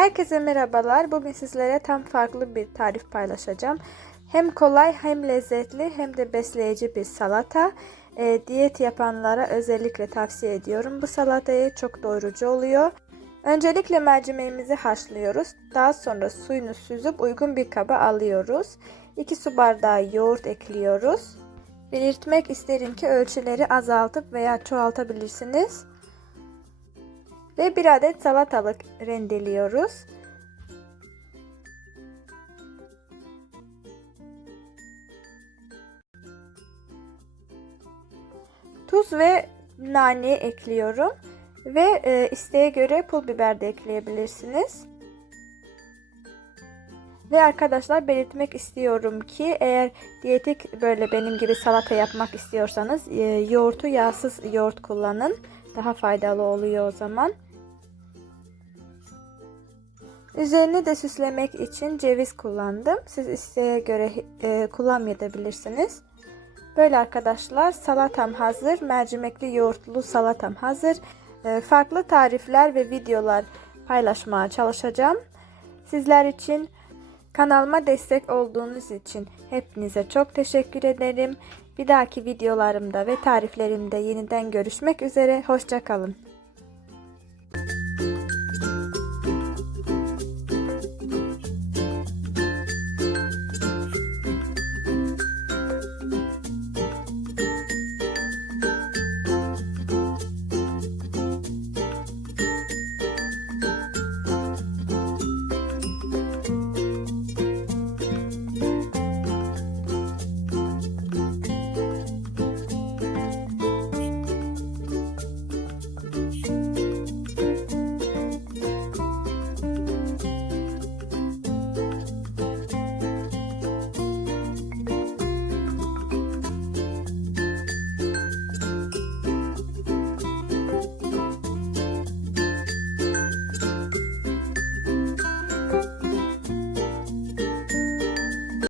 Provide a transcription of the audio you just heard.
Herkese merhabalar. Bugün sizlere tam farklı bir tarif paylaşacağım. Hem kolay hem lezzetli hem de besleyici bir salata. Diyet yapanlara özellikle tavsiye ediyorum. Bu salatayı çok doyurucu oluyor. Öncelikle mercimeğimizi haşlıyoruz. Daha sonra suyunu süzüp uygun bir kaba alıyoruz. 2 su bardağı yoğurt ekliyoruz. Belirtmek isterim ki ölçüleri azaltıp veya çoğaltabilirsiniz. Ve 1 adet salatalık rendeliyoruz. Tuz ve nane ekliyorum. Ve isteğe göre pul biber de ekleyebilirsiniz. Ve arkadaşlar belirtmek istiyorum ki eğer diyetik böyle benim gibi salata yapmak istiyorsanız yoğurtu yağsız yoğurt kullanın. Daha faydalı oluyor o zaman. Üzerini de süslemek için ceviz kullandım. Siz isteğe göre kullanmayabilirsiniz. Böyle arkadaşlar, salatam hazır. Mercimekli yoğurtlu salatam hazır. Farklı tarifler ve videolar paylaşmaya çalışacağım. Sizler için, kanalıma destek olduğunuz için hepinize çok teşekkür ederim. Bir dahaki videolarımda ve tariflerimde yeniden görüşmek üzere. Hoşça kalın.